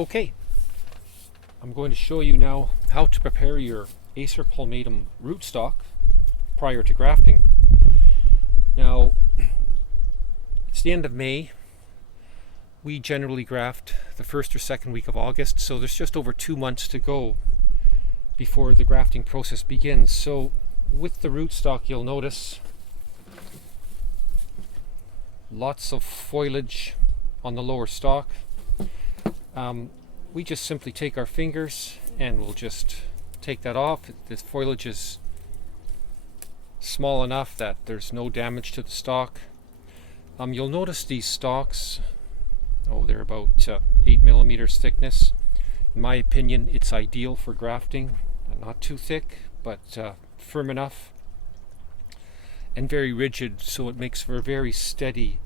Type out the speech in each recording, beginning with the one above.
Okay, I'm going to show you now how to prepare your acer palmatum rootstock prior to grafting. Now, it's the end of May. We generally graft the first or second week of August, so there's just over 2 months to go before the grafting process begins. So with the rootstock, you'll notice lots of foliage on the lower stalk. We just simply take our fingers and we'll just take that off. The foliage is small enough that there's no damage to the stalk. You'll notice these stalks, they're about 8 millimeters thickness. In my opinion, it's ideal for grafting. Not too thick, but firm enough and very rigid, so it makes for a very steady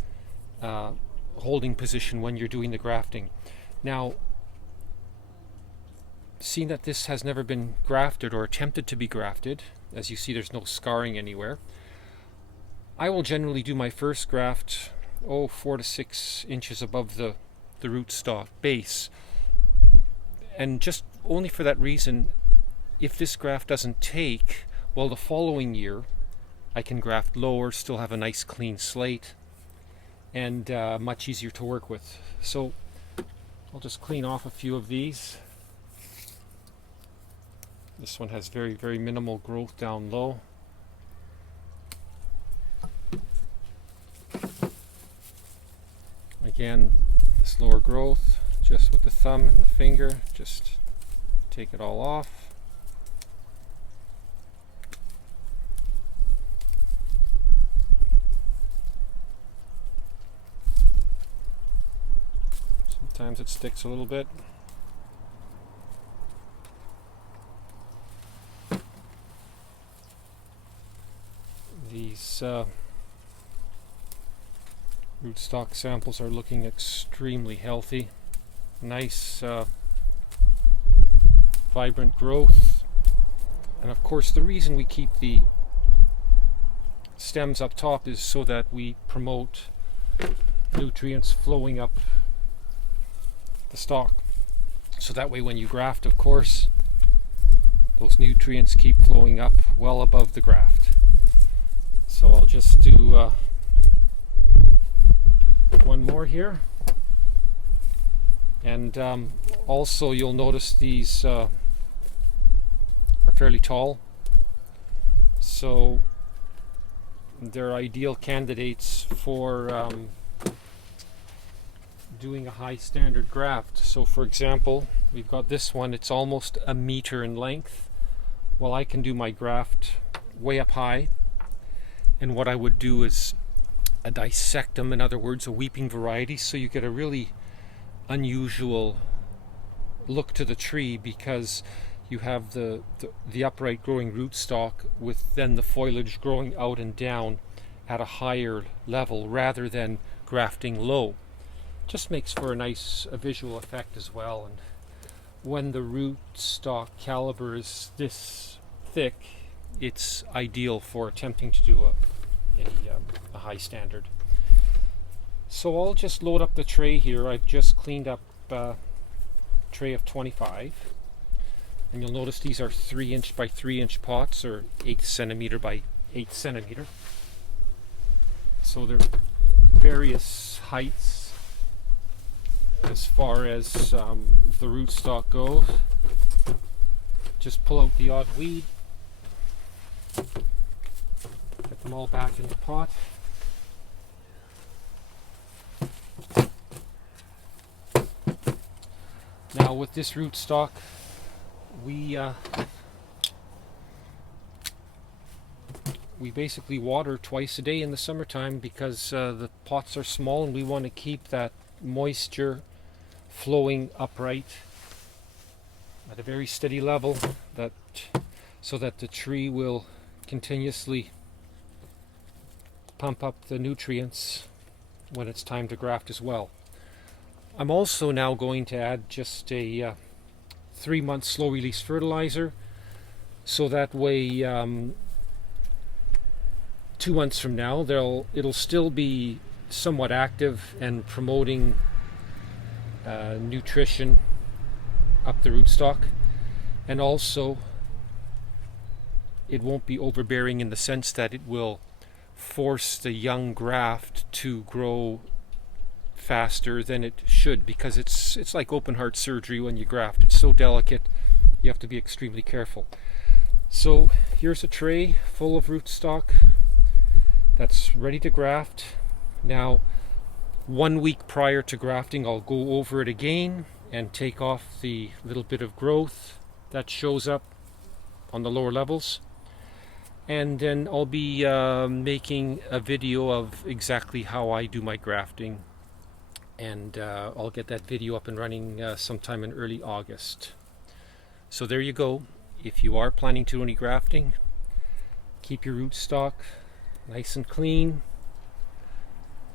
holding position when you're doing the grafting. Now, seeing that this has never been grafted or attempted to be grafted, as you see there's no scarring anywhere, I will generally do my first graft 4 to 6 inches above the rootstock base, and just only for that reason, if this graft doesn't take, well, the following year I can graft lower, still have a nice clean slate, and much easier to work with. So I'll just clean off a few of these. This one has very, very minimal growth down low. Again, this lower growth, just with the thumb and the finger, just take it all off. Sometimes it sticks a little bit. These rootstock samples are looking extremely healthy. Nice vibrant growth. And of course the reason we keep the stems up top is so that we promote nutrients flowing up the stalk. So that way when you graft, of course, those nutrients keep flowing up well above the graft. So I'll just do one more here. And also you'll notice these are fairly tall, so they're ideal candidates for doing a high standard graft. So for example, we've got this one, it's almost 1 meter in length. Well, I can do my graft way up high, and what I would do is a dissectum, in other words a weeping variety, so you get a really unusual look to the tree, because you have the upright growing rootstock with then the foliage growing out and down at a higher level rather than grafting low. Just makes for a nice visual effect as well. And when the rootstock caliber is this thick, it's ideal for attempting to do a high standard. So I'll just load up the tray here. I've just cleaned up a tray of 25, and you'll notice these are 3-inch by 3-inch pots, or 8 centimeter by 8 centimeter. So they're various heights as far as the rootstock goes. Just pull out the odd weed, get them all back in the pot. Now with this rootstock, we basically water twice a day in the summertime, because the pots are small and we want to keep that moisture flowing upright at a very steady level, so that the tree will continuously pump up the nutrients when it's time to graft as well. I'm also now going to add just a 3-month slow release fertilizer, so that way 2 months from now it'll still be somewhat active and promoting nutrition up the rootstock, and also it won't be overbearing in the sense that it will force the young graft to grow faster than it should, because it's like open heart surgery when you graft. It's so delicate, you have to be extremely careful. So here's a tray full of rootstock that's ready to graft. Now, 1 week prior to grafting, I'll go over it again and take off the little bit of growth that shows up on the lower levels. And then I'll be making a video of exactly how I do my grafting. And I'll get that video up and running sometime in early August. So there you go. If you are planning to do any grafting, keep your rootstock nice and clean.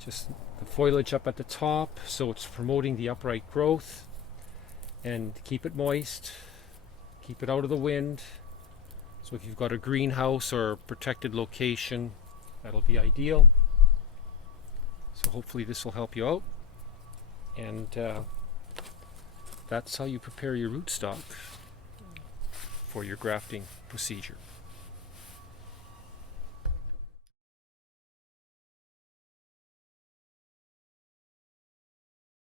Just the foliage up at the top, so it's promoting the upright growth. And keep it moist. Keep it out of the wind. So if you've got a greenhouse or a protected location, that'll be ideal. So hopefully this will help you out. And that's how you prepare your rootstock for your grafting procedure.